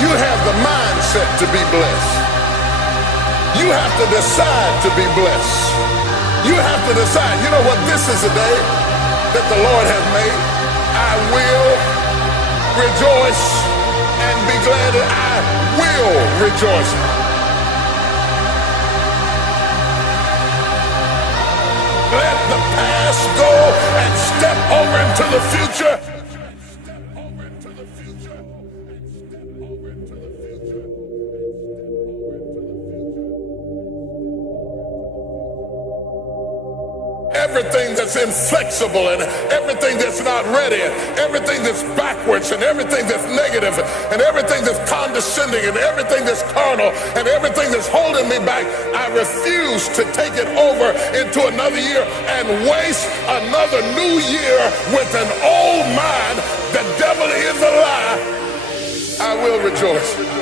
you have the mindset to be blessed. You have to decide to be blessed. You have to decide, you know what, this is a day that the Lord has made. I will rejoice and be glad that I will rejoice. Let the past go and step over into the future. Everything that's inflexible and everything that's not ready and everything that's backwards and everything that's negative and everything that's condescending and everything that's carnal and everything that's holding me back, I refuse to take it over into another year and waste another new year with an old mind. The devil is a lie. I will rejoice.